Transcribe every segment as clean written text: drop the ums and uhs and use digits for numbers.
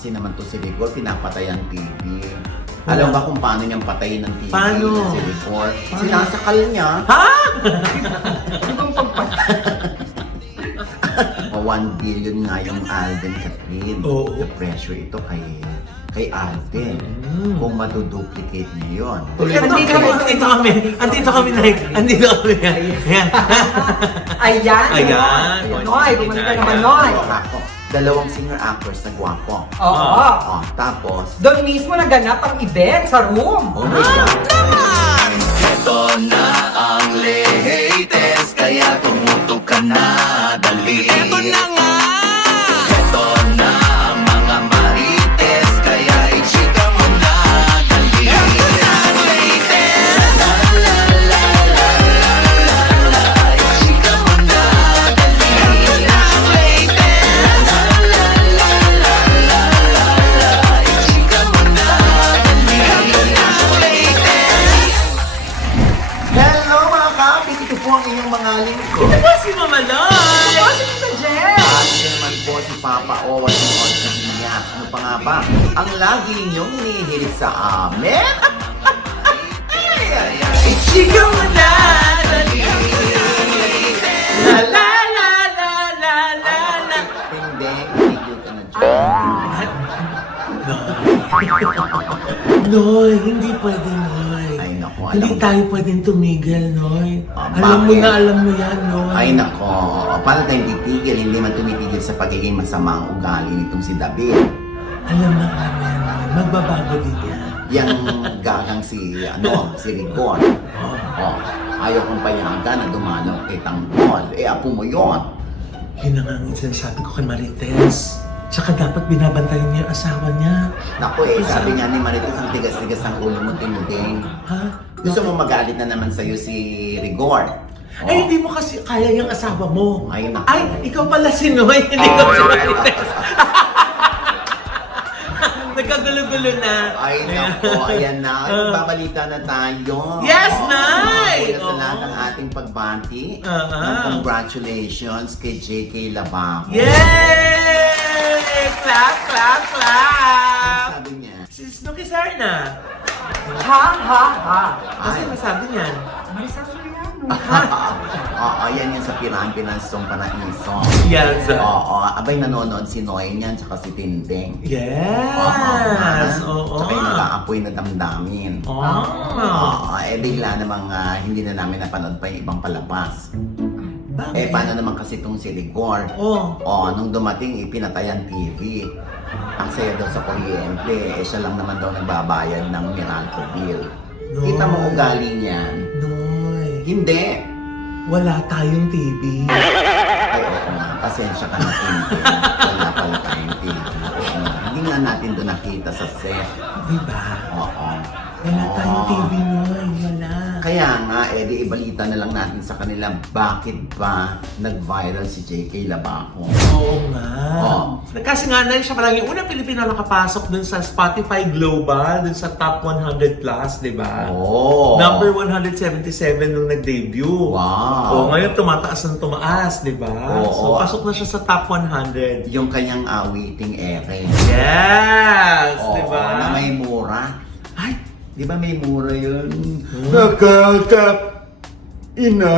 kasi naman to si Rigor, pinapatay ang TV. Alam ba kung paano niyang patayin ng TV? Paano? Si Rigor? Sinasakal niya. Ha? Ibang pagpatay. O 1 billion nga yung Alden Catherine. Oo. Na-pressure ito kay Alden. Kung maduduplicate niya yun. Andito kami. Ayan. Ayan. Ayan. Noy, bumalik ka naman, Noy. Ako, dalawang singer-actors na gwapo. Oo. Oh, tapos, Doon mismo naganap ang event sa room. oh my God. Ito na ang latest, kaya tumutok ka na, dali. Ito na nga! Ito na ang mga marites, kaya i-chika mo na, dali. Ito na ang latest! La la la la la la la, i-chika mo na, dali. Ito na ang latest! La la la la la la la, i-chika mo na, dali. Ito na ang latest! Hello mga kapit! Ito po ang inyong mga lingkod. Ito ba si Mama Loy? Kasi kita, Jeff. At naman po si Papa Owen ng niya. Ano pa nga ba? Ang lagi ninyong hinihilig sa amin. Ichika mo na, dali. La la la la la la la. Hindi, tigil ka na dyan. Noy, hindi pwede, Noy. Ay nako, Hindi alam mo. tayo pwedeng tumigil, Noy. Ah, Alam mo bakit? na, alam mo yan, Noy. Ay nako, paano tayo titigil? Hindi man tumipigil sa pagiging masama ang ugali nitong si David. Alam mo yan, Noy. Magbabago din yan. Yang gagang si Rigor. Oh, ayaw kong payagan na dumalo kay Tanggol. Apo mo yon. Yun na nga ang sinasabi ko kay Marites. Tsaka dapat binabantayan niya yung asawa niya. Naku sabi nga ni Marites, ang tigas-tigas ng ulo mo, Timuding. Ha? Gusto mo magalit na naman sa'yo si Rigor. Oh. Eh, hindi mo kasi kaya yung asawa mo. Ay, naku. Ay, ikaw pala si Noy, hindi ko si Marites. Nagkagulo-gulo na. Ay, nako, ayan na. Babalita na tayo. Yes, Oo, Nay! Una sa lahat ng ating pagbati. Uh-huh. Congratulations kay J.K. Labaco. Yay! Clap, clap, clap! Sabi niya, Si Snooki Sarna. Ha, ha, ha. Kasi masabi niyan. Marisa Soriano. oo, yan yung sa Piran-Pinansong Paraisong. Yes. Oo, abay nanonood si Noy niyan, tsaka si Tinding. Yes! Oo. Tsaka yung nag-aapoy na damdamin. Oh. Bigla namang hindi na namin napanood pa yung ibang palabas. Bakit? Paano naman kasi itong si Rigor? Oh. Nung dumating, pinatay ang TV. Ang saya daw sa kuryente, siya lang naman daw nagbabayad ng Meralco bill. No. Kita mo ugali niyan? Noy. Hindi. Wala tayong TV. Ay, oo nga, pasensya ka na, TV. Wala pala tayong TV. Hindi nga natin doon nakita sa set. Diba? Oo. Wala tayong Oo. TV, Noy. Wala. Kaya nga, di ibalita na lang natin sa kanila bakit ba nag-viral si J.K. Labaco. Oo nga. Oo. Kasi nga na siya parang yung unang Pilipino nakapasok dun sa Spotify Global, dun sa top 100 plus, di ba? Oh. Number 177 nung nag-debut. Wow. Ngayon tumataas ng tumaas, di ba? Oo. So pasok na siya sa top 100. Yung kanyang awiting ere. Yes! Oo, Di ba? na may mura. Ay, Di ba may mura yun? Ina.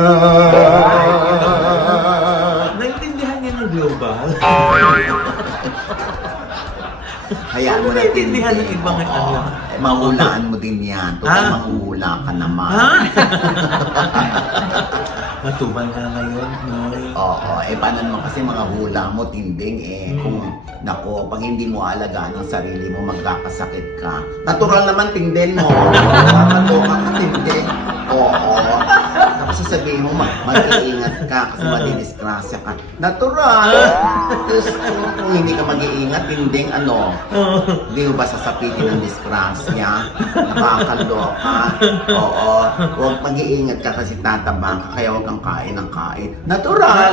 naintindihan niya ng global. Hayaan mo Ano na naintindihan ng ibang Oo. ano? Mahulaan mo din yan. Total mahuhula ka naman. Ha? Matubang nga ngayon, Noy. Oo, paano naman kasi mga hula mo, Tinding, kung, nako, pag hindi mo alagaan ang sarili mo, magkakasakit ka. Natural naman, Tinding mo. Matuka ka, Tinding. Oo. Tapos sasabihin mo, mag-iingat ka kasi madidisgrasya ka. Natural. Tapos kung hindi ka mag-iingat, Tinding, hindi mo ba sasapitin ng disgrasya? Nakakaloka. Oo. Huwag mag-iingat ka kasi tatabang ka, kaya huwag kang kain ng kain. Natural!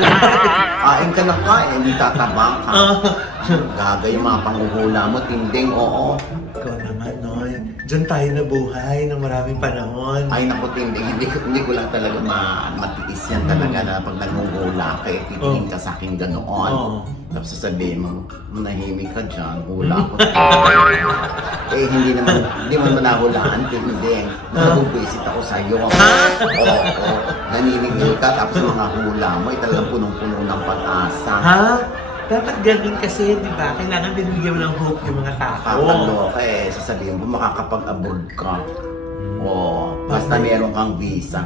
Kain ka ng kain, hindi tatabang ka. Gagay yung mga panguhula mo, Tinding, oo. Ikaw naman, Noy. Diyan tayo nabuhay ng maraming panahon. Ay naku, hindi ko lang talaga matiis yan talaga na pag nangungula ka, titingin ka sa akin ganoon. Oo. Tapos sasabihin mo, manahimik ka dyan, hula ko. Hindi mo nahulaan, hindi. Nabubwisit ako sa'yo. Oo, naniningil ka, tapos mga hula mo, talagang punong-puno ng pag-asa. Ha? Dapat ganun kasi, di ba? Kailangan binibigyan mo ng hope yung mga tao. Kakaloka sasabihin mo, makakapag-abroad ka. Oo, basta meron kang visa.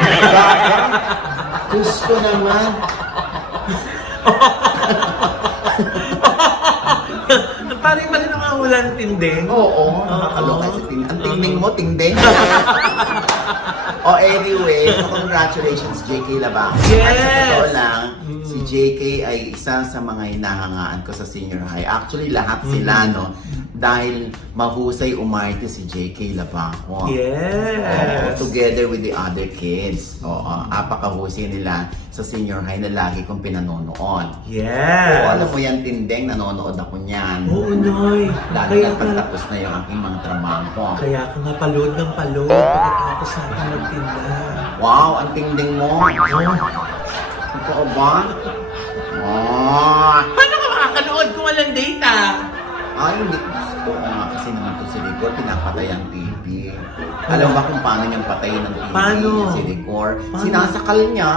Gusto naman. Parang mali na mga ulan tinding. Oo, nakakaloka si Ting. Ang tingning mo, tingding. Anyway, so congratulations JK Labaco. Yes! At sa totoo lang, si JK ay isa sa mga hinahangaan ko sa senior high. Actually, lahat sila, no? Dahil mahusay umarte si JK Labaco. Yes! Together with the other kids. Apakahusay nila sa senior high na lagi kong pinanonood. Yes! Alam mo yan, Tindeng, nanonood ako niyan. Oo, Noy. Lalo Kaya na pagtapos na yung aking mga trabaho. Kaya ka nga palood ng palood pagkatapos natin magtinda. Wow, ang tinding mo. Ito ba? Oh. Paano ka makakanood kung walang data? Ay, hindi gusto ko nga kasi naman to si Rigor, pinapatay ang TV. Alam ba kung paano niyang patayin ang TV? Paano? Si Rigor. Paano? Sinasakal niya.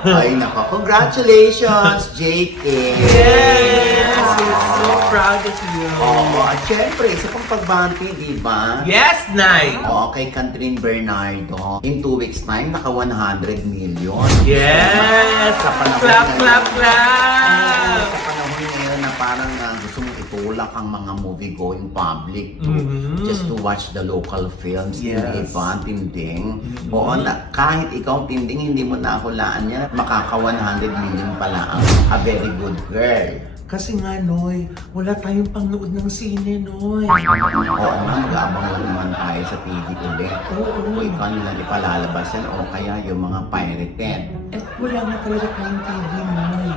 Ay, naka. Congratulations, JK! Yes! We're so proud of you. Oo, at syempre, isa pang pagbati, di ba? Yes, Nay! Oo, kay Catherine Bernardo. In 2 weeks time, naka 100 million. Yes! Sa panahon Clap, ngayon- clap, clap! Sa panahon ngayon na parang gusto mong itulak ang mga movie-going public to Mhm. just to watch the local films. Yes. Hindi ba, Tinding? Oo, kahit ikaw, Tinding, hindi mo nahulaan yan. Makaka 100 million pala ang a very good girl. Kasi nga, Noy, wala tayong pangnood ng sine, Noy. Oo nga, mag-aabang lang naman tayo sa TV ulit. Oo. O ikaw nilang ipalalabas yan o kaya yung mga pirated. Eh, wala nga talaga tayong TV, Noy.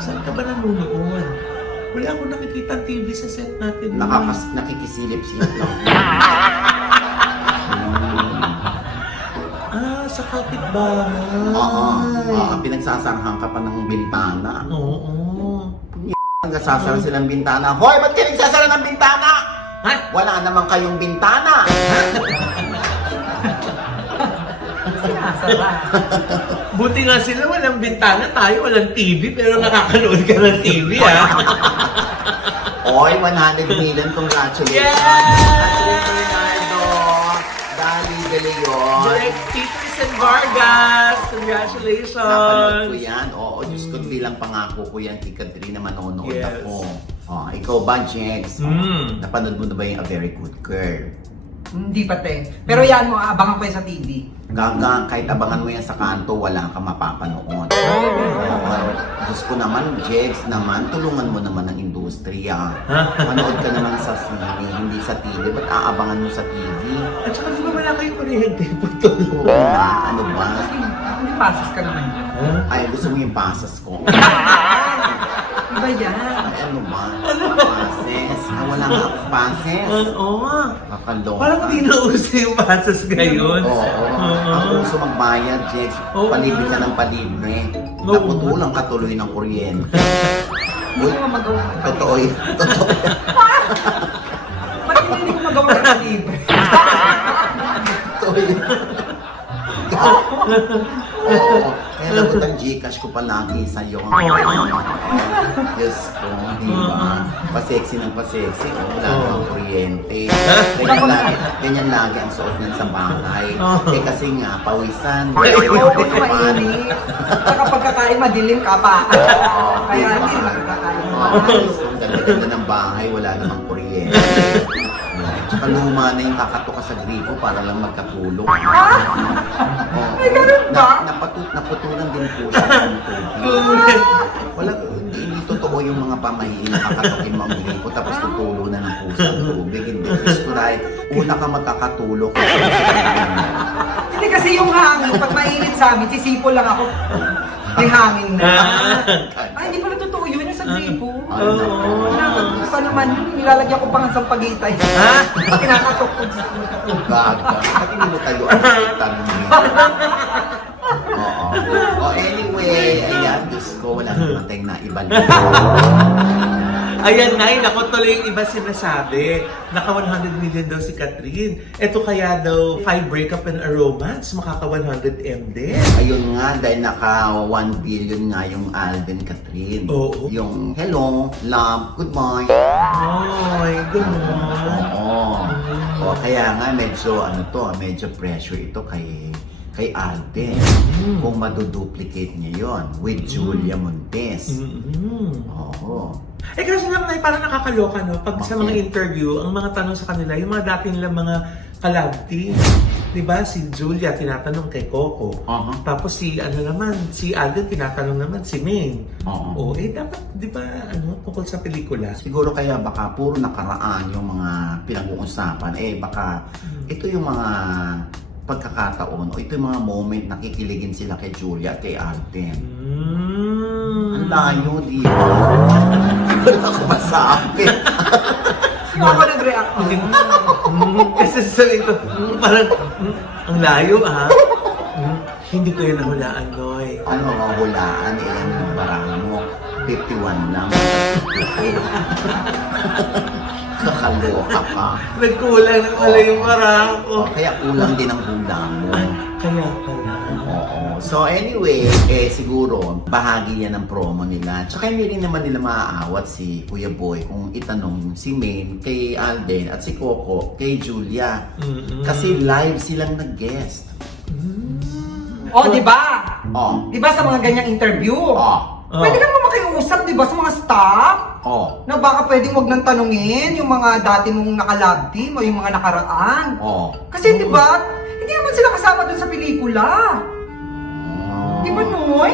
Saan ka ba nanonood? Wala akong nakikita ang TV sa set natin, Noy. Nakikisilip-silip lang. Sa kapitbahay. Oo, pinagsasarahan ka pa ng bintana. Oo. Nagsasara silang bintana. Hoy, ba't ka nagsasara ng bintana? Ha? Wala naman kayong bintana. Sinasara. Buti nga sila walang bintana, tayo walang TV, pero nakakanood ka ng TV, ha? Hoy, 100 million. Congratulations. Yes! Congratulations, Leonardo. Dali de Leon. Direct Titus and Vargas! Napanood ko Congratulations! yan. Oo, Diyos ko, bilang pangako ko yan kay Katrina, manonood Yes. ako. Ikaw ba, Jex? Napanood mo na ba yung A Very Good Girl? Hindi pa, te. Pero yan mo, abangan ko yan sa TV. Gaga, kahit abangan mo yan sa kanto, wala kang mapapanood. Oo, Diyos ko naman, Jex naman, tulungan mo naman ang industriya. Manood ka naman sa sine, hindi sa TV. Ba't aabangan mo sa TV? At saka di ba wala kayong kuryente? Putol. Oo nga, ano ba? Kasi hindi pasas ka naman dyan. Ay, gusto mo yung pasas ko. Iba yan. Ay, ano ba? Pases? Wala nga akong pases. Oo. Kakaloka. Parang di na uso yung pasas ngayon. Oo. Ang uso magbayad, Jex. Oo Palibre nga. ka ng palibre. Oo. Naputulang ka tuloy ng kuryente. Hindi ko magawa. Totoo yun. Totoo. Ba't hindi ko magawa ng libre? Totoo yun. Oo. Kaya labot ang Gcash ko palagi sa'yo. Diyos ko, di ba? Pasexy ng pasexy. Wala namang kuryente. Ganyan lagi ang suot niyan sa bahay. Eh kasi nga, pawisan. Oo, mainit. Saka pagkakain, madilim ka pa. Kaya hindi na pagkakain. Ang ganda-ganda ng bahay, wala namang kuryente. Tsaka luma na yung kakatuka sa gripo para lang magkatulog. Ay, ganun ba? Naputulan din po siya ng tubig. Wala, hindi totoo yung mga pamahiin na kakatukin mo ang gripo tapos tutulo na ng pusa ang tubig. Hindi. Gusto dahil una ka magkakatulog. Hindi kasi yung hangin, pag mainit sa amin, sisipol lang ako. May hangin na. Ay, hindi pala totoo yun. Yung sa libo. Ano? Nakakatuwa pa naman yun. Nilalagyan ko pa nga sa pagitay. Ha? Kinakatok ko sa Gaga. Ba't hindi mo tayo ang tanong dito? Oo. Oh, anyway, ayan, Diyos ko, wala naman tayong naibalik. Ayan, Nay, ako tuloy yung iba sinasabi. Naka 100 million daw si Catherine. Ito kaya daw 5 breakup and a romance, makaka 100M din. Ayun nga, dahil naka 1 billion nga yung Alden Catherine. Oo. Yung hello, love, goodbye. Ay, gano'n. Oo. O, kaya nga, medyo pressure ito kay Alden. Kung maduduplicate niya yon with Julia Montes. Oo. Eh kasi lang, Nay, parang nakakaloka, no? Pag sa mga interview, ang mga tanong sa kanila, yung mga dati nilang mga collab team. Diba? Si Julia, tinatanong kay Coco. Tapos si Alden, tinatanong naman si Maine. Oo. Dapat, di ba, tungkol sa pelikula? Siguro kaya baka puro nakaraan yung mga pinag-uusapan. Baka ito yung mga pagkakataon o ito yung mga moment na kikiligin sila kay Julia at kay Alden. Ang layo, di ba? Wala ako masabi. Hindi ako nag-react. Kasi sasabihin ko, parang, ang layo, ha? Hindi ko yun nahulaan, Noy. Ano ang hulaan? Ilang barahan mo? 51 lang. Kakaloka ka. Nagkulang na pala yung parang ko. Kaya kulang din ang hulaan mo. Kaya pala. Oo. So anyway, siguro, bahagi yan ng promo nila. Tsaka hindi rin naman nila maaawat si Kuya Boy kung itanong si Maine kay Alden at si Coco kay Julia. Kasi live silang nag-guest. Di ba? Oh. Di ba sa mga ganyang interview? Oh. Pwede naman makiusap, di ba, sa mga staff? Oh. Na baka pwedeng wag nang tanungin yung mga dati mong naka-lab team o yung mga nakaraan. Oh. Kasi di ba, hindi naman sila kasama dun sa pelikula. Di ba, Noy?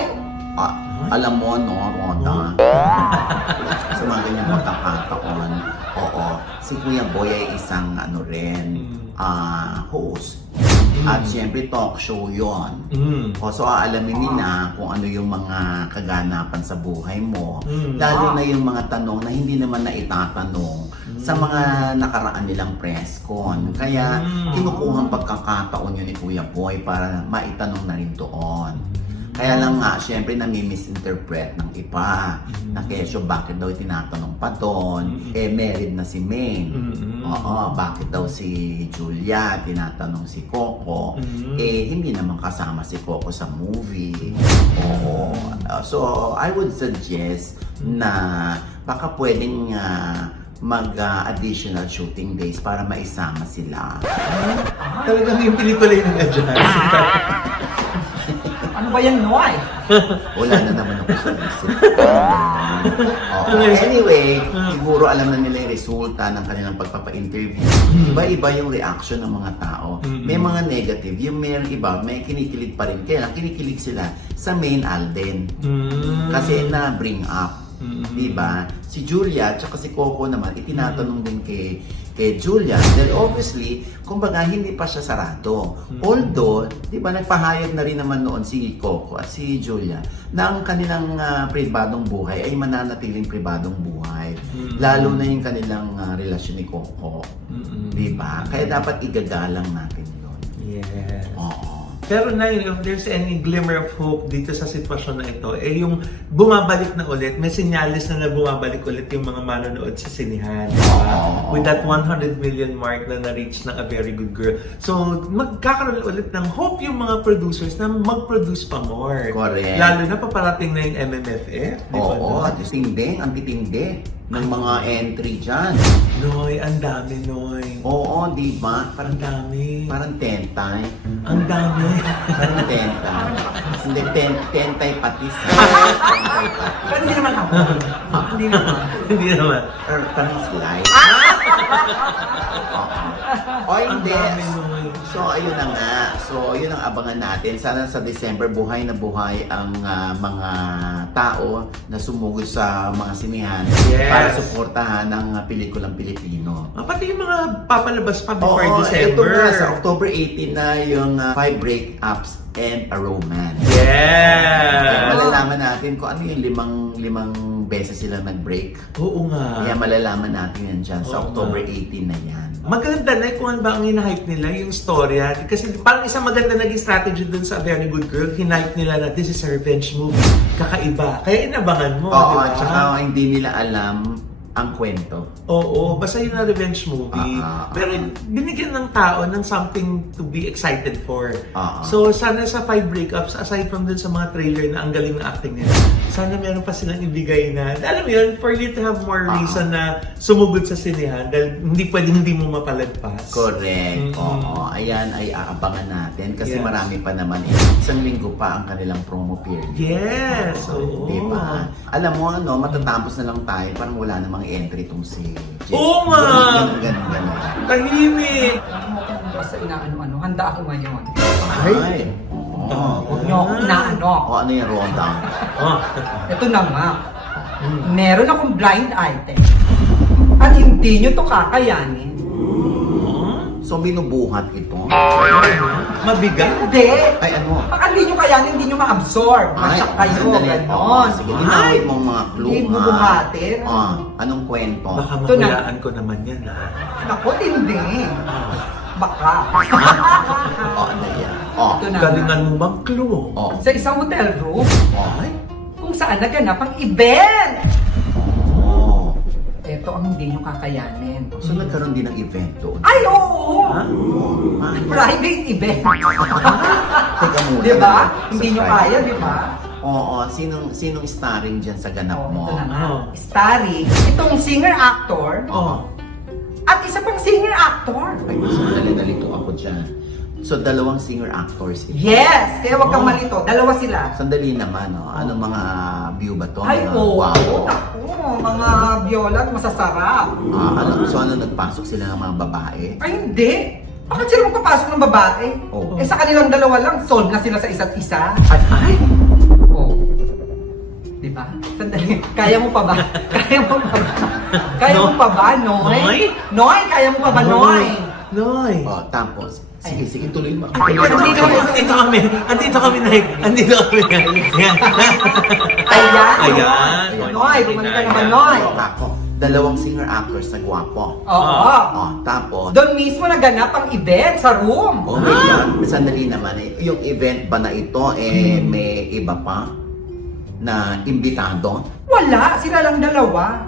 Alam mo, no, Roda, sa mga ganyang pagkakataon, oo, si Kuya Boy ay isang host. At siyempre talk show yon. So aalamin nila kung ano yung mga kaganapan sa buhay mo. Lalo na yung mga tanong na hindi naman na itatanong sa mga nakaraan nilang press con. Kaya kinukuhang pagkakataon yun ni Kuya Boy para maitanong na rin doon. Kaya lang nga, syempre nami-misinterpret ng iba. Na kesyo, bakit daw tinatanong pa doon? Married na si Maine. Oo, bakit daw si Julia tinatanong si Coco? Hindi naman kasama si Coco sa movie. Oo. So, I would suggest na baka pwedeng mag-additional shooting days para maisama sila. Talagang yung pelikula yung nag-adjust. Ano ba yan, Noy? Wala na naman ako sa isip. Anyway, siguro alam na nila yung resulta ng kanilang pagpapa-interview. Iba-iba yung reaction ng mga tao. May mga negative, yung may iba, may kinikilig pa rin. Kaya lang kinikilig sila sa main Alden. Kasi na-bring up. Diba? Si Julia at saka si Coco naman, itinatanong din kay Julia. Then obviously, kumbaga hindi pa siya sarado. Although, di ba, nagpahayag na rin naman noon si Coco at si Julia na ang kanilang pribadong buhay ay mananatiling pribadong buhay. Lalo na yung kanilang relasyon ni Coco. Di ba? Kaya dapat igagalang natin yun. Yes. Oo. Pero na if there's any glimmer of hope dito sa sitwasyon na ito, yung bumabalik na ulit, may sinyalis na bumabalik ulit yung mga manonood sa sinihan. Diba? With that 100 million mark na na-reach ng A Very Good Girl. So, magkakaroon ulit ng hope yung mga producers na mag-produce pa more. Correct. Lalo na paparating na yung MMFF. Di ba? Oo, at tinding, ang titindi ng mga entry dyan. Noy, ang dami, Noy. Oo, di ba? Ang dami. Parang tentay. Ang dami. Parang tentay. Hindi, tentay patis. Tentay patis. Pero hindi naman ako. Hindi naman. Hindi naman. Parang slide. O hindi. Ang dami, Noy. So, ayun na nga. So, ayun ang abangan natin. Sana sa December, buhay na buhay ang mga tao na sumugod sa mga sinihan para suportahan ang pelikulang Pilipino. Pati yung mga papalabas pa before Oo, December. ito na, sa October 18 na yung 5 breakups and a romance. Yeah! Malalaman natin kung ano yung limang beses sila nag-break. Oo nga. Kaya malalaman natin yan dyan sa Oo October nga. 18 na yan. Maganda na kung ano ba ang hinahype nila, yung storya. Kasi parang isang maganda naging strategy dun sa Very Good Girl, hinahype nila na this is a revenge movie. Kakaiba. Kaya inabangan mo, Oo, di ba? at saka hindi nila alam ang kwento. Oo, basta yun ang revenge movie. Pero binigyan ng tao ng something to be excited for. So, sana sa 5 breakups, aside from dun sa mga trailer na ang galing na acting nila, sana meron pa silang ibigay na, alam mo yun, for you to have more reason na sumugod sa sinehan dahil hindi pwedeng hindi mo mapalagpas. Correct. Mm-mm. Oo, ayan ay aabangan natin kasi Yes. marami pa naman. Isang linggo pa ang kanilang promo period. Yes! Oo. Di ba? Alam mo, ano, matatapos na lang tayo, parang wala namang entry itong si Jess. Oo nga! Ganun. Tahimik! Basta inaano-ano, handa ako ngayon. Ay! Oo. Huwag niyo ako inaano. O ano yung Rhoda? Oh. Ito na nga. Meron akong blind item. At hindi nyo to kakayanin. So binubuhat ito? Mabigat? Hindi! Ay ano? Baka hindi nyo kayanin, hindi nyo ma-absorb. Masyak kayo, sandali. ganon. Sige, linawin mo ang mga clue. Hindi bubuhatin. Anong kwento? Baka Ito na. mahulaan ko naman yan, ha? Naku, hindi. Baka. Ano yan? Ito na nga. Galingan mo bang clue? Sa isang hotel room, Ay? kung saan naganap ang event. Oh. Ito ang hindi nyo kakayanin. So nagkaroon din ng event doon? Ay, oo! Ha? Private event. Teka muna. Di ba? Surprise. Hindi nyo kaya, di ba? Oo, sinong starring dyan sa ganap mo? Ito na nga. Oh. Starring, itong singer-actor, Oo. at isa pang singer-actor. Ay, nalito ako dyan. So, dalawang singer-actors ito. Yes! Kaya wag kang Oh. malito. Dalawa sila. Sandali naman, no? Anong mga view ba to? Ay, Mga oo. gwapo? Naku, mga viola at masasarap. So, nagpasok sila ng mga babae? Ay, hindi. Bakit sila magpapasok ng babae? Oo. Eh, sa kanilang dalawa lang, solve na sila sa isa't isa. Ay? Oh. Di ba? Sandali. Kaya mo pa ba? Kaya mo pa ba? Kaya mo pa ba, Noy? Noy? Noy, kaya mo pa ba, Noy? Noy! Tapos, sige, tuloy mo. Andito kami na. Andito kami na. Yan. Ayan. Ayan. Noy, bumalik ka naman, Noy. Ako, dalawang singer-actors na gwapo. Oo. Tapos, Doon mismo naganap ang event sa room. oh my God, sandali naman yung event ba na ito, may iba pa na imbitado? Wala, sila lang dalawa.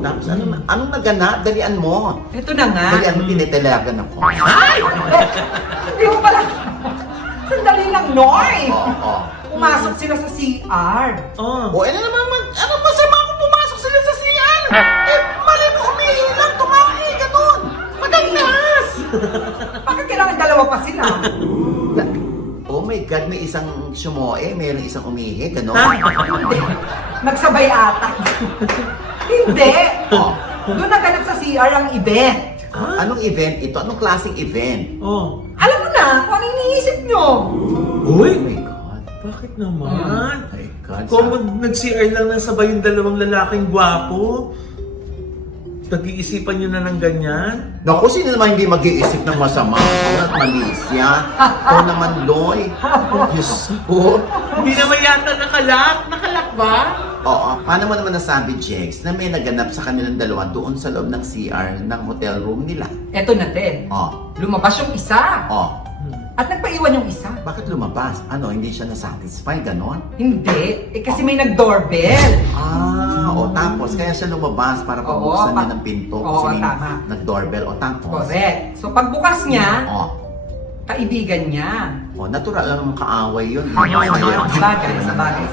Tapos, anong naganap? Dalian mo. Ito na nga. Dalian mo, tinitalagan ako. Hindi mo pala. Sandali lang, Noy. Oo. Pumasok sila sa CR. Oh. O, ano naman, ano masama kung pumasok sila sa CR? Mali mo umihi lang, tumahi, ganun. Magandang Bakit kailangan dalawa pa sila? Oh my God, may isang sumoe, mayroong isang umihi, ganun. Nagsabay ata. Hindi. Oh. Doon naganap sa CR ang event. Anong event ito? Anong klaseng event? Oh. Alam mo na kung ano iniisip nyo. Oh Uy! my God. Bakit naman? Oh my God. Kung nag-CR lang ng sabay yung dalawang lalaking gwapo, pag-iisipan nyo na ng ganyan? Naku, sino naman hindi mag-iisip ng masama? Ako at Malisya. Ikaw naman, Loy. Diyos ko. Hindi naman yata nakalak. Nakalak ba? Oo, paano mo naman nasabi, Jex, na may naganap sa kanilang dalawa doon sa loob ng CR ng hotel room nila? Eto na din. Oh, Lumabas yung isa. oh. At nagpaiwan yung isa. Bakit lumabas? Ano, hindi siya nasatisfy, ganon? Hindi. Eh kasi may nag-doorbell. Tapos, kaya siya lumabas para Oo, pabuksan niya pa- ng pinto Oo, kasi may tama. nag-doorbell. O, tapos? Correct. So pagbukas niya, Oh, kaibigan niya. natural lang ng kaaway yun. Sa bagay.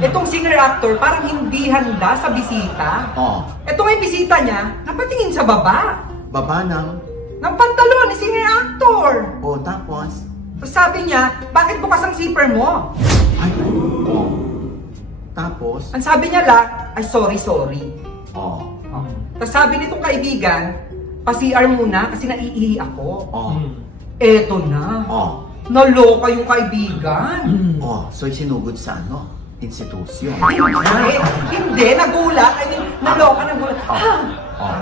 Itong singer-actor parang hindi handa sa bisita. Oh, Ito nga yung bisita niya, napatingin sa baba. baba ng... Ng pantalon ni singer-actor. Oh, tapos? Tapos sabi niya, bakit bukas ang zipper mo? Ay, oh. Tapos? Ang sabi niya lang, ay sorry. Oh, Tapos sabi nitong kaibigan, pa-CR muna kasi naiihi ako. oh, Eto na. oh. Naloka yung kaibigan. Oh, so sinugod sa ano? Institusyon. Hindi, nagulat. I mean, naloka.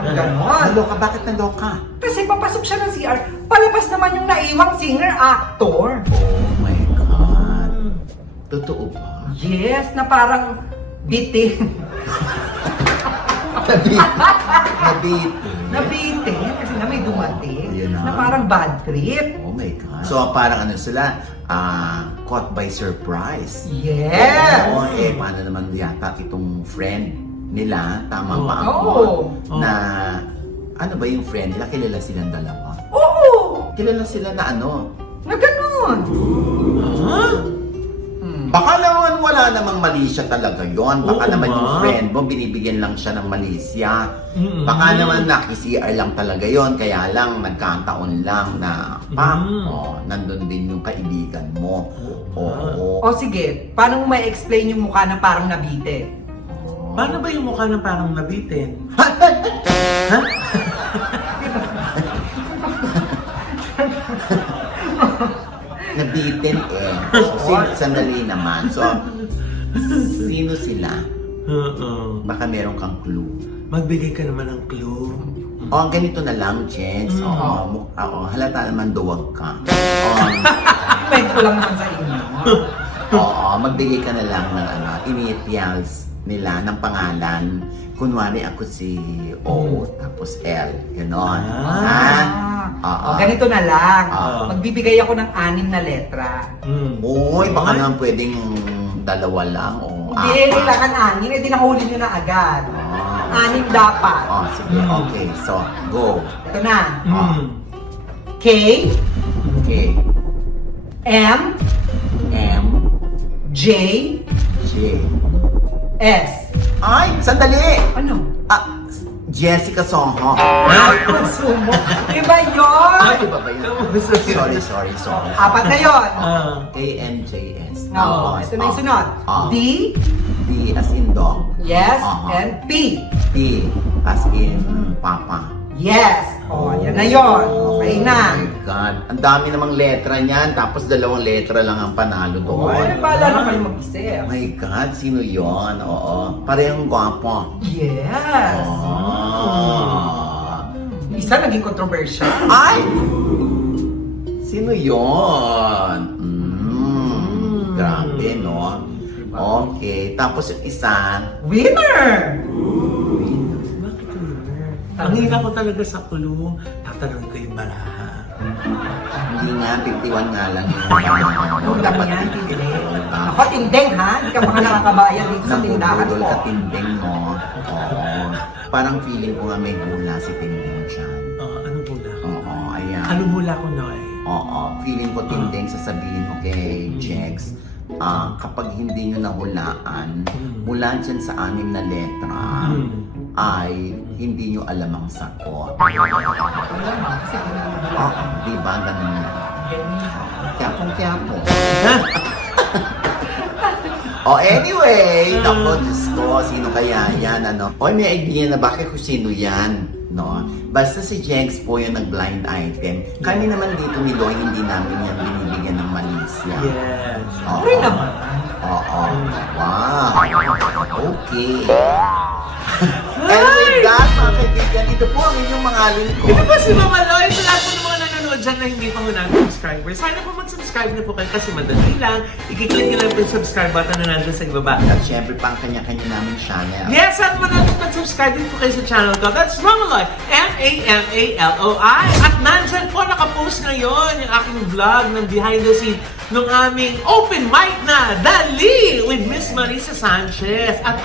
Ganon. Naloka, bakit naloka? Kasi papasok siya ng CR, palabas naman yung naiwang singer-actor. Oh my God. Totoo ba? Yes, na parang bitin. Nabit. Nabitin kasi na may dumating Yun na. na parang bad trip. Oh my God. So parang ano sila, caught by surprise. Yes! Oo, paano naman yata itong friend nila, tama ba ako? Oo. Na, ano ba yung friend nila? Kilala silang dalawa. Oo! Kilala sila na ano? Na ganun! Huh? Baka naman wala namang mali siya talaga yon. Baka Oo naman nga. yung friend mo, binibigyan lang siya ng malisya. Mm-mm. Baka naman nakisi-CR lang talaga yon. Kaya lang, nagkataon lang na, nandun din yung kaibigan mo. Oo. O sige, paano mo may explain yung mukha na parang nabite? Paano ba yung mukha ng parang nabitin? Nabitin eh. Sandali naman. So, sino sila? Oo. Baka meron kang clue. Magbigay ka naman ng clue. O, ganito na lang, Jens. Oo, halata naman duwag ka. Kwento ko lang naman sa inyo. Oo, magbigay ka na lang ng initials nila ng pangalan. Kunwari ako si O, tapos L. Ganon. O, ganito na lang. Ah. Magbibigay ako ng 6 na letra. Uy, baka naman pwedeng dalawa lang o Hindi, kailangan 6. Eh, di nahuli nyo na agad. 6 dapat. Oh, sige, okay. So, go. Ito na. K, Okay. M, M, J, J. S. Ay, sandali! Ano? Jessica Soho. Ay, konsumo. Iba yun! Ay, iba ba yun? Sorry. 4 na yun. KMJS. No, ito na yung sunod. D, D as in dog. yes, Aha. and P. P as in papa. Yes. O, yan na yun. Okay na. Oh my God. Ang dami namang letra niyan. Tapos 2 letra lang ang panalo Ay, doon. bahala na kayo mag-isip. Oh my God, sino yon? Oo. Parehong gwapo. Yes. Ah. Isa naging controversial. Ay! Sino yon? Grabe, no? Okay. Tapos yung isa, Winner! Bakit winner? Ang hina ko talaga sa clue. Tatanong ko yung baraha. hindi nga, 51 nga lang yun. Yung lang yan, tindi. Ako, tindeng ha? Hindi ka baka nakakabayan dito sa tindahan Nabubudol ko. ka tinding, no? Oo. Parang feeling ko nga may hula si tinding dyan. Anong hula ko? Oo, ayan. Anong hula ko, Noy? Oo, feeling ko tinding sasabihin mo kay Jex, kapag hindi nyo nahulaan, mula dyan sa 6 na letra, ay hindi nyo alam ang sakot. Di ba? Ganun na. Kyapo. Anyway, naku, Diyos ko, sino kaya yan, ano? May idea na bakit kung sino yan, no? Basta si Jex po yung nag-blind item. Kami naman dito ni Loy, hindi namin yan binibigyan ng malisya. Yes. Oo. Sorry naman. Oo. Wow. Okay. And with that, mga kaibigan, ito po ang inyong mga lingkod. Ito po si Mama Loy. Sa lahat po ng mga nanonood dyan na hindi pa ho natin subscribers, sana po mag-subscribe na po kayo kasi madali lang. I-click nyo lang po yung subscribe button na nandun sa ibaba. At syempre pa ang kanya-kanya namin channel. Yes, at manatong mag-subscribe din po kayo sa channel ko. That's Mamaloy, M-A-M-A-L-O-I. At nandyan po nakapost ngayon yung aking vlog ng behind the scene ng aming open mic na Dali with Miss Marisa Sanchez. At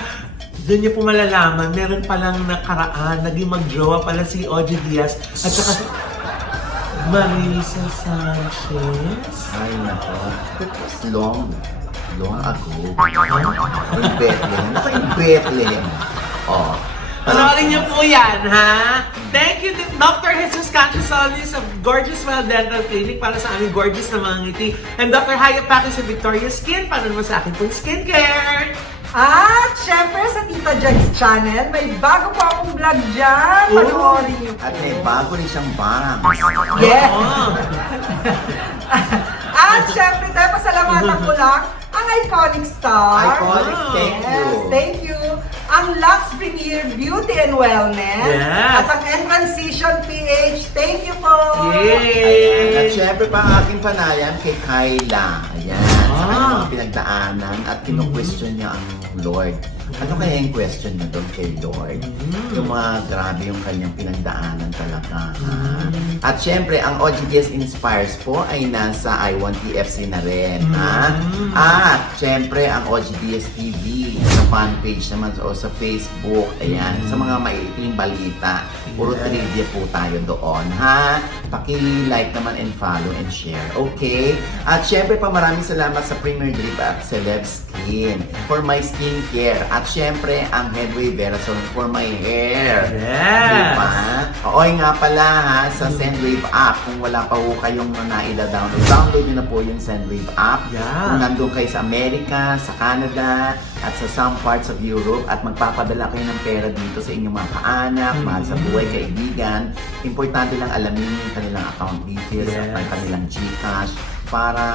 doon niyo po malalaman, meron palang nakaraan, naging mag-jowa pala si Ogie Diaz at saka si Marisa Sanchez. Ay, nako. That was long ago. In Bethlehem. Ako in Bethlehem. Oh. Panoorin niyo po yan, ha? Thank you, Dr. Jesus Cachasolis of Gorgeous Well Dental Clinic para sa aming gorgeous na mga ngiti. And Dr. Hayat Paki sa Victoria's Skin para naman sa akin pong skincare. At syempre sa Tita Jag's channel, may bago pa akong vlog dyan. Panoorin niyo. At may bago rin siyang bang. Yeah. Oo. At syempre tayo, pasalamatan ko lang ang Iconic Star. Iconic, thank you. Yes, thank you. Ang Lux Premier Beauty and Wellness. Yes. At ang Entrancision PH. Thank you po. Yay! At syempre pa ang aking panayan kay Kyla. Ayan. Sa kanyang mga pinagdaanan at kinu-question niya ang Lord. Ano kaya yung question na doon kay Lord? Yung mga grabe yung kanyang pinagdaanan talaga. Ha? At syempre, ang OGDS Inspires po ay nasa I1TFC na rin. Ha? At syempre, ang OGDS TV sa fanpage naman o sa Facebook. Ayan, sa mga maiiting balita. Puro trivia po tayo doon. Ha? Paki-like naman and follow and share. Okay? At syempre pa maraming salamat sa Premier Drip at Celeb Skin for my skincare. At syempre, ang Headway Verasol for my hair. Yes! Diba? Oy nga pala ha, sa Sendwave app, kung wala pa ho kayong naila-download, download nyo na po yung Sendwave app. Yeah. Kung nandun kayo sa Amerika, sa Canada, at sa some parts of Europe, at magpapadala kayo ng pera dito sa inyong mga kaanak, mahal sa buhay, kaibigan, importante lang alamin yung kanilang account details Yes. at kanilang GCash para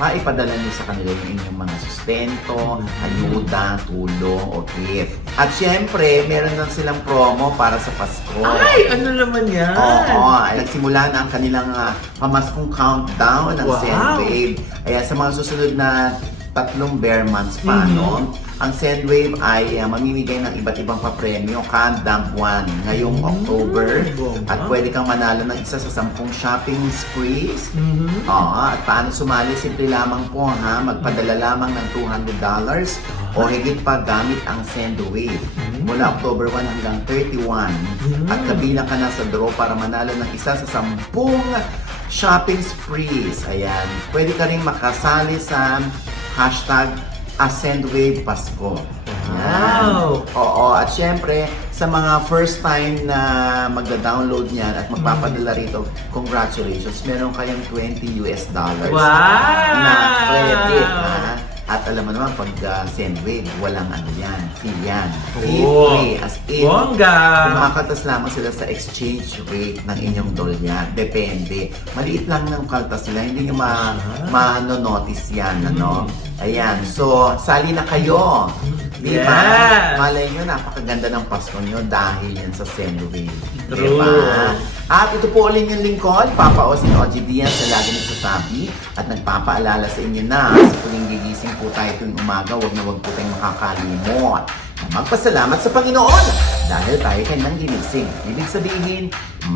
maipadala niyo sa kanila yung inyong mga sustento, ayuda, tulong, o gift. At syempre, meron lang silang promo para sa Pasko. Ay, ano naman yan? Oo, ay, nagsimula na ang kanilang pamaskong countdown ng Wow. Sendwave. Ayan, sa mga susunod na 3 bare months pa, no? Ang Sendwave ay mamimigay ng iba't ibang papremyo kada buwan ngayong October. Bomba. At pwede kang manalo ng isa sa 10 shopping sprees. Mhm. Oo, at paano sumali? Simple lamang po ha, magpadala lamang ng $200 o higit pa gamit ang Sendwave mula October 1 hanggang 31. At kabilang ka na sa draw para manalo ng isa sa 10 shopping sprees. Ayan, pwede ka rin makasali sa hashtag Sendwave Pasko. Wow! Oo, at syempre, sa mga first time na magda-download niyan at magpapadala rito, congratulations, meron kayong $20 Wow! na credit, ha? At alam mo naman, pag Sendwave, walang ano yan, fee yan. Fee Oh, free, as in, bongga! kumakatas lamang sila sa exchange rate ng inyong dolyar. Depende. Maliit lang ng kaltas sila, hindi nyo ma-notice yan, ano? Ayan, so, sali na kayo. Di ba? Yes! Malay nyo, napakaganda ng Pasko nyo dahil yan sa Sendwave. Di True. ba? At ito po ulit yung lingkod, Papa Osin OG Diaz na lagi nagsasabi at nagpapaalala sa inyo na sa tuwing gigising po tayo tuwing umaga, wag na wag po tayong makakalimot na magpasalamat sa Panginoon dahil tayo kanyang ginising. Ibig sabihin,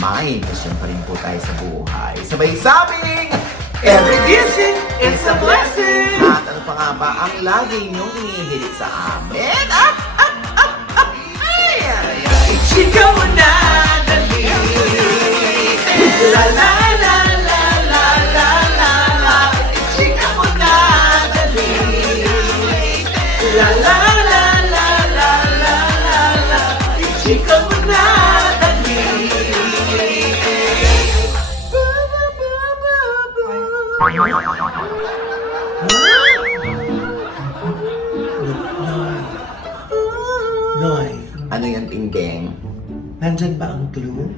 may mission pa rin po tayo sa buhay. Sabay sabing, Every gising is a blessing! At ano pa nga ba ang lagi niyong inihilit sa amin? Chika mo na, dali! La la la la la la la la! Chika mo na, dali! La la la la la la la la! Chika mo na, dali! Noy, Ano yan, Ting-Deng? nandyan ba ang clue?